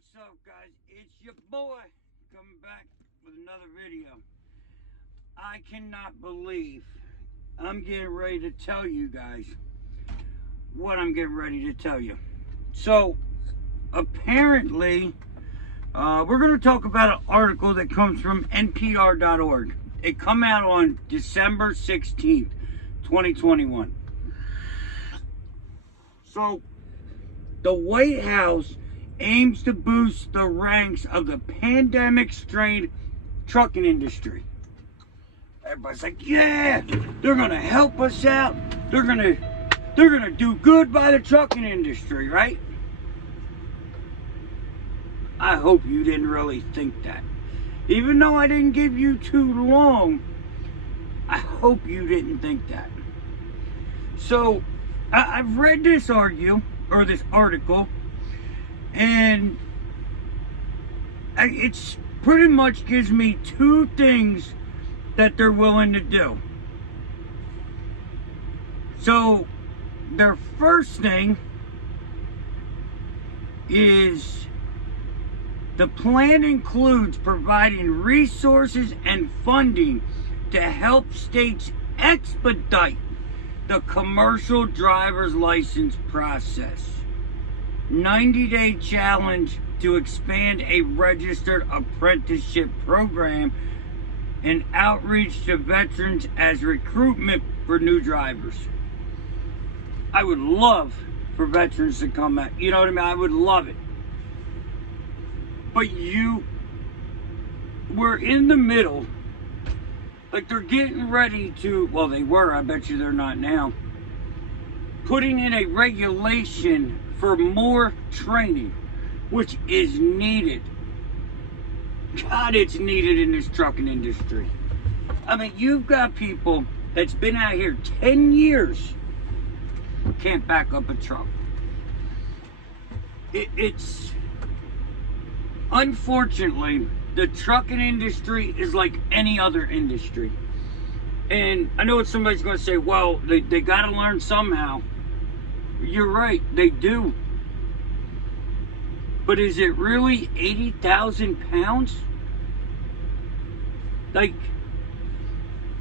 What's up, guys? It's your boy coming back with another video. I cannot believe I'm getting ready to tell you guys what I'm getting ready to tell you. So apparently we're going to talk about an article that comes from npr.org. It come out on December 16th, 2021. So the White House aims to boost the ranks of the pandemic-strained trucking industry. Everybody's like, yeah, they're gonna help us out. They're gonna do good by the trucking industry, right? I hope you didn't really think that. Even though I didn't give you too long, I hope you didn't think that. So I've read this article, and it's pretty much gives me two things that they're willing to do. So their first thing is the plan includes providing resources and funding to help states expedite the commercial driver's license process. 90-day challenge to expand a registered apprenticeship program and outreach to veterans as recruitment for new drivers. I would love for veterans to come out. You know what I mean? I would love it. But we're in the middle. Like, they're getting ready to, well, they were, I bet you they're not now, putting in a regulation for more training, which is needed. God, it's needed in this trucking industry. I mean, you've got people that's been out here 10 years, can't back up a truck. It's, unfortunately, the trucking industry is like any other industry. And I know what somebody's going to say, well, they got to learn somehow. You're right, they do. But is it really 80,000 pounds? Like,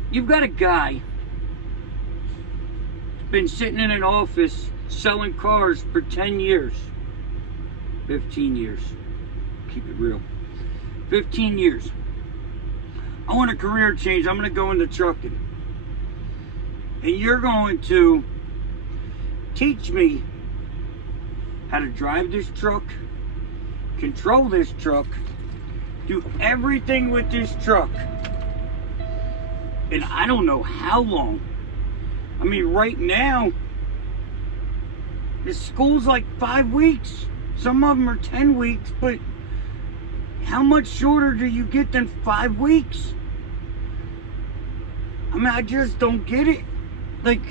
you've got a guy been sitting in an office selling cars for 10 years. 15 years. Keep it real. 15 years. I want a career change. I'm going to go into trucking. And you're going to teach me how to drive this truck, control this truck, do everything with this truck. And I don't know how long. I mean, right now, the school's like 5 weeks. Some of them are 10 weeks, but how much shorter do you get than 5 weeks? I mean, I just don't get it. Like,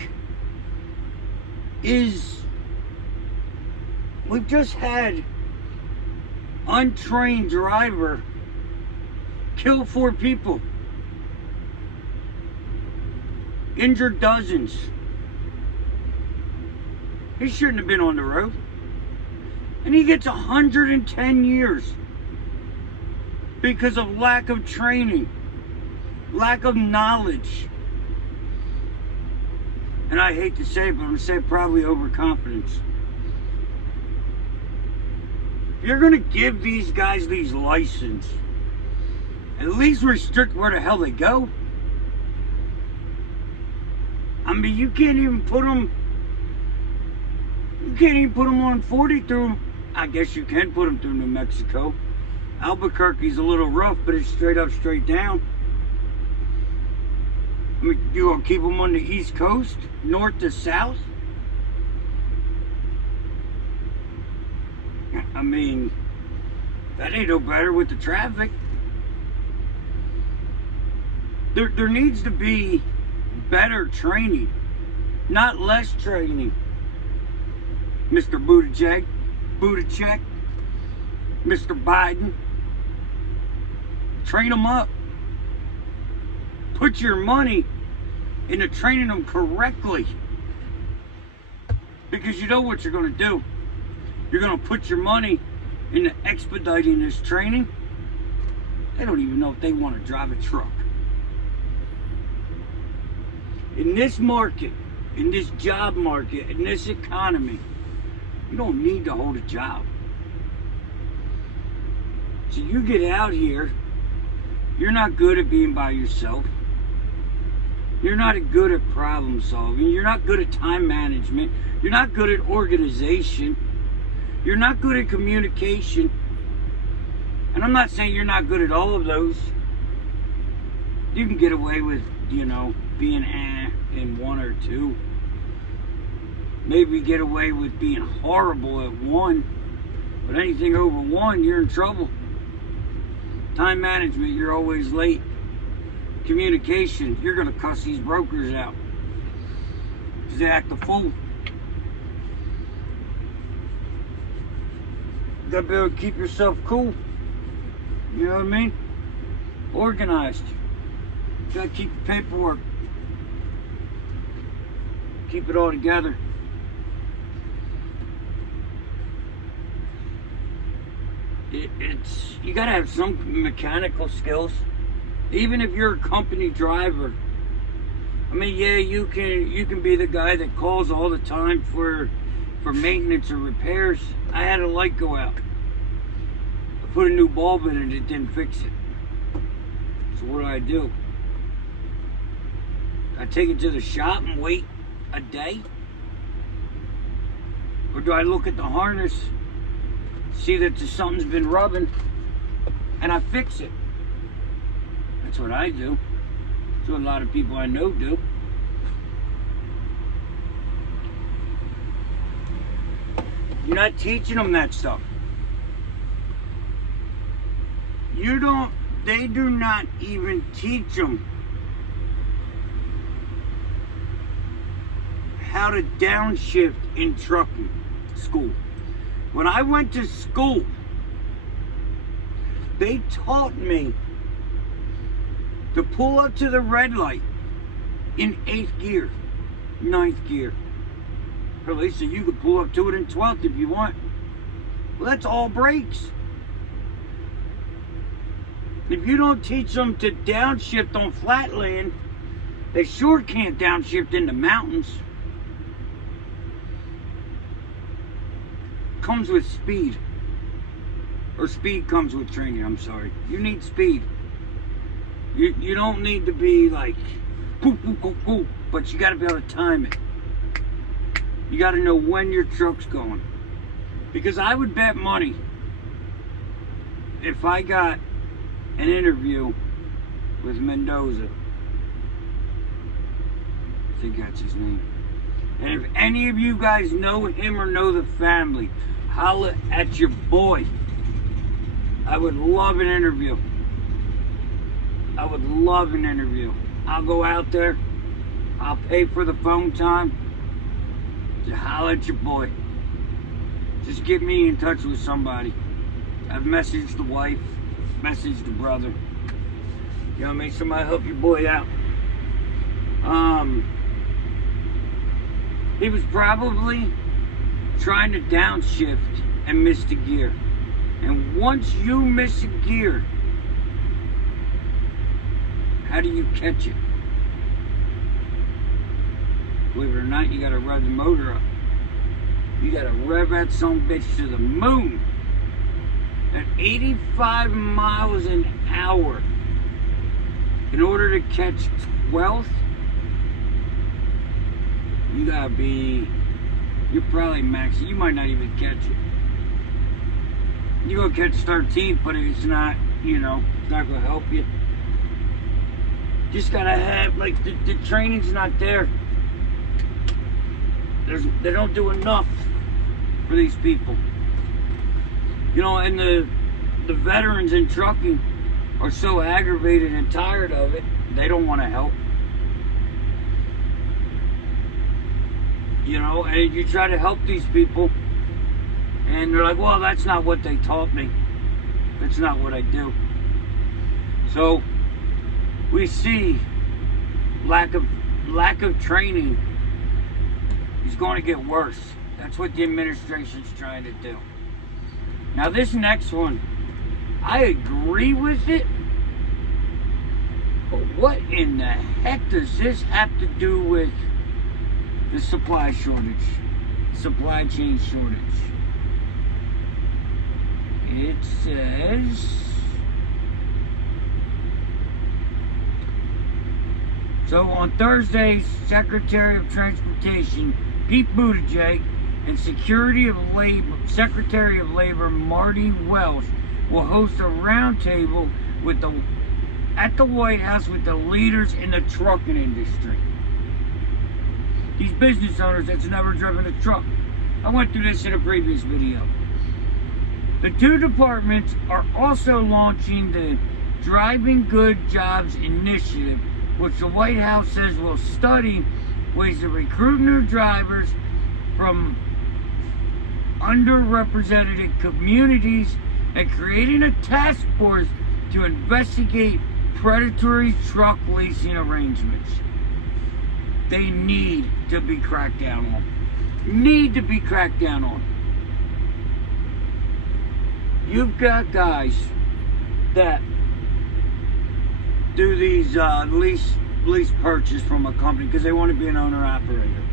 we've just had untrained driver kill 4 people, injured dozens. He shouldn't have been on the road, and he gets 110 years because of lack of training, lack of knowledge. And I hate to say it, but I'm going to say probably overconfidence. If you're going to give these guys these licenses, at least restrict where the hell they go. I mean, you can't even put them on 40 through, I guess you can put them through New Mexico. Albuquerque's a little rough, but it's straight up, straight down. I mean, you gonna keep them on the East Coast, north to south? I mean, that ain't no better with the traffic. There needs to be better training, not less training. Mr. Buttigieg, Mr. Biden, train them up. Put your money into training them correctly. Because you know what you're going to do. You're going to put your money into expediting this training, they don't even know if they want to drive a truck. In this market, in this job market, in this economy, you don't need to hold a job. So you get out here, you're not good at being by yourself. You're not good at problem solving. You're not good at time management. You're not good at organization. You're not good at communication. And I'm not saying you're not good at all of those. You can get away with, being in one or two. Maybe get away with being horrible at one. But anything over one, you're in trouble. Time management, you're always late. Communication, you're going to cuss these brokers out because they act a fool. You got to be able to keep yourself cool. You know what I mean? Organized. You got to keep your paperwork. Keep it all together. You got to have some mechanical skills. Even if you're a company driver, I mean, yeah, you can be the guy that calls all the time for maintenance or repairs. I had a light go out. I put a new bulb in it, it didn't fix it. So what do? I take it to the shop and wait a day? Or do I look at the harness, see that something's been rubbing, and I fix it? That's what I do. That's what a lot of people I know do. You're not teaching them that stuff. They do not even teach them how to downshift in trucking school. When I went to school, they taught me to pull up to the red light in 8th gear, 9th gear. Or at least so you could pull up to it in 12th if you want. Well, that's all brakes. If you don't teach them to downshift on flat land, they sure can't downshift in the mountains. Comes with speed. Or speed comes with training, I'm sorry. You need speed. You don't need to be like, but you got to be able to time it. You got to know when your truck's going. Because I would bet money if I got an interview with Mendoza, I think that's his name, and if any of you guys know him or know the family, holla at your boy. I would love an interview. I would love an interview. I'll go out there. I'll pay for the phone time. Just holla at your boy. Just get me in touch with somebody. I've messaged the wife, messaged the brother. You know what I mean? Somebody help your boy out. He was probably trying to downshift and missed a gear. And once you miss a gear, how do you catch it? Believe it or not, you gotta rev the motor up. You gotta rev that son bitch to the moon at 85 miles an hour in order to catch 12th. You gotta be, you're probably maxing. You might not even catch it. You're gonna catch 13th, but it's not, it's not gonna help you. Just gotta have, like, the training's not there. They don't do enough for these people. And the veterans in trucking are so aggravated and tired of it, they don't want to help. And you try to help these people, and they're like, well, that's not what they taught me. That's not what I do. So we see lack of training is going to get worse. That's what the administration's trying to do. Now this next one, I agree with it, but what in the heck does this have to do with the supply shortage, supply chain shortage? It says, so on Thursday, Secretary of Transportation Pete Buttigieg and Secretary of Labor Marty Welsh will host a roundtable at the White House with the leaders in the trucking industry. These business owners that's never driven a truck. I went through this in a previous video. The two departments are also launching the Driving Good Jobs Initiative, which the White House says will study ways to recruit new drivers from underrepresented communities and creating a task force to investigate predatory truck leasing arrangements. They need to be cracked down on. Need to be cracked down on. You've got guys that do these lease purchase from a company because they want to be an owner operator.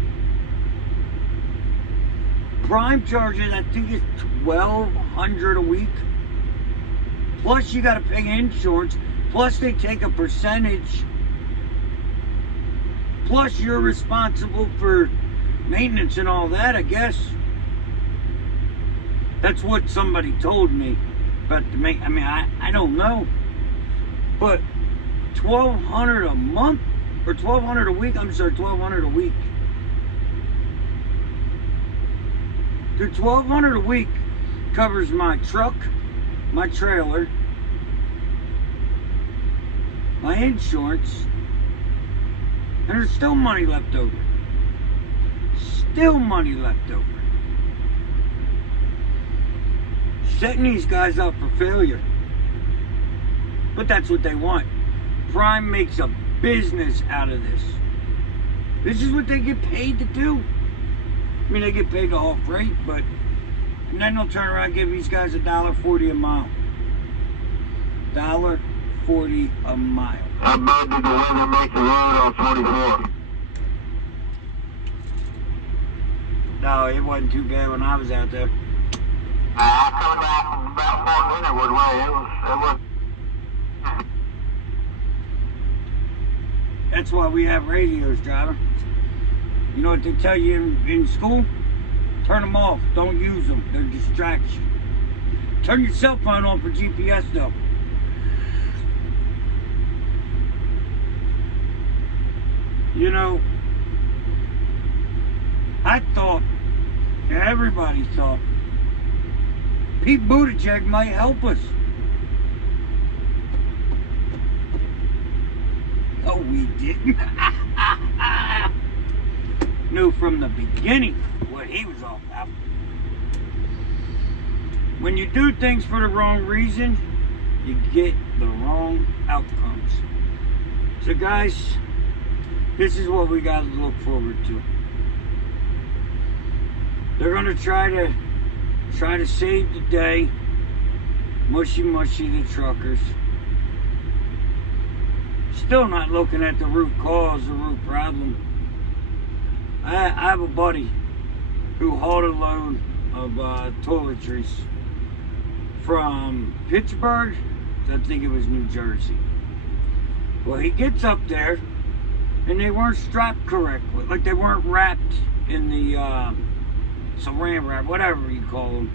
Prime charges, I think, is $1,200 a week. Plus you got to pay insurance. Plus they take a percentage. Plus you're responsible for maintenance and all that, I guess. That's what somebody told me. But I mean, I don't know. But $1,200 a month or $1,200 a week. I'm sorry, $1,200 a week. The $1,200 a week covers my truck, my trailer, my insurance, and there's still money left over. Still money left over. Setting these guys up for failure. But that's what they want. Prime makes a business out of this. This is what they get paid to do. I mean, they get paid the whole freight, but and then they'll turn around and give these guys $1.40 a mile. $1.40 a mile. How bad did the weather make the road on 24? No, it wasn't too bad when I was out there. I come back from about 4 minutes way. It was. That's why we have radios, driver. You know what they tell you in school? Turn them off. Don't use them. They're a distraction. Turn your cell phone on for GPS, though. You know, I thought, everybody thought, Pete Buttigieg might help us. No, we didn't. Knew from the beginning what he was all about. When you do things for the wrong reason, you get the wrong outcomes. So guys, this is what we got to look forward to. They're going to try to save the day. Mushy the truckers. Still not looking at the root cause, the root problem. I have a buddy who hauled a load of toiletries from Pittsburgh to, I think it was New Jersey. Well, he gets up there and they weren't strapped correctly. Like they weren't wrapped in the saran wrap, whatever you call them.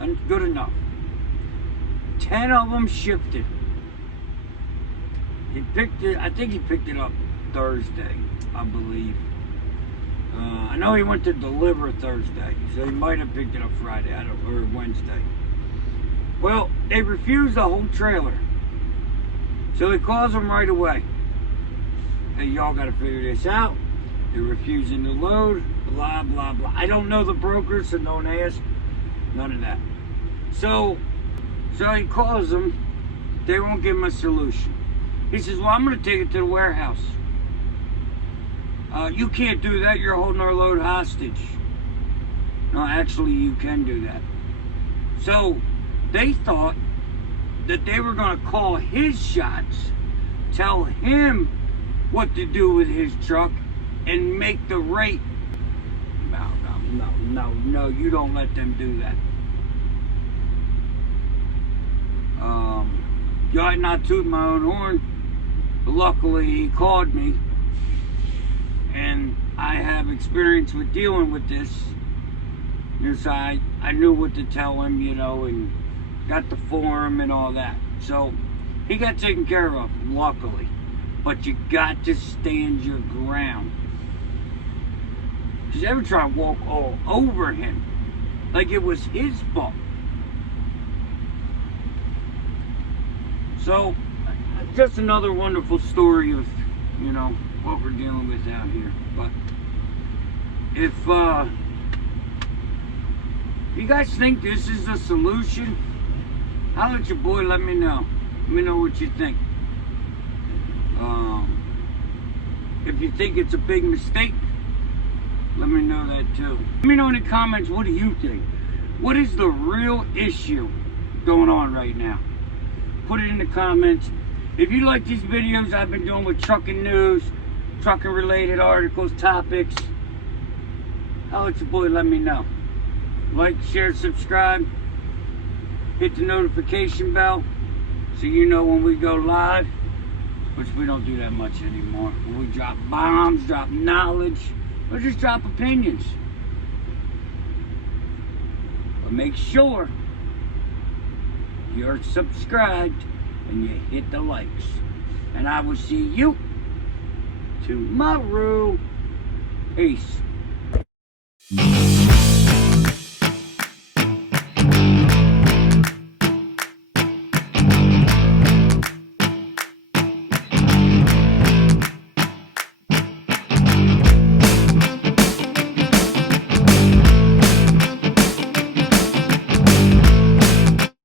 And good enough. 10 of them shifted. I think he picked it up Thursday, I believe. I know he went to deliver Thursday, so he might have picked it up Friday, or Wednesday. Well, they refused the whole trailer. So he calls them right away. Hey, y'all got to figure this out. They're refusing to load, blah, blah, blah. I don't know the brokers, so don't ask. None of that. So he calls them. They won't give him a solution. He says, well, I'm going to take it to the warehouse. You can't do that. You're holding our load hostage. No, actually, you can do that. So they thought that they were going to call his shots, tell him what to do with his truck, and make the rate. No, you don't let them do that. You ought not toot my own horn, but luckily he called me, and I have experience with dealing with this. So I knew what to tell him, you know, and got the form and all that. So he got taken care of, luckily. But you got to stand your ground. Because they were trying to walk all over him like it was his fault. So, just another wonderful story of, you know, what we're dealing with out here. But if you guys think this is a solution, holler at your boy, let me know. Let me know what you think. If you think it's a big mistake, let me know that too. Let me know in the comments, what do you think? What is the real issue going on right now? Put it in the comments. If you like these videos I've been doing with trucking news, trucking related articles, topics, holler at your boy, let me know. Like, share, subscribe, hit the notification bell so you know when we go live, which we don't do that much anymore. When we drop bombs, drop knowledge, or just drop opinions. But make sure you're subscribed and you hit the likes. And I will see you tomorrow. Peace.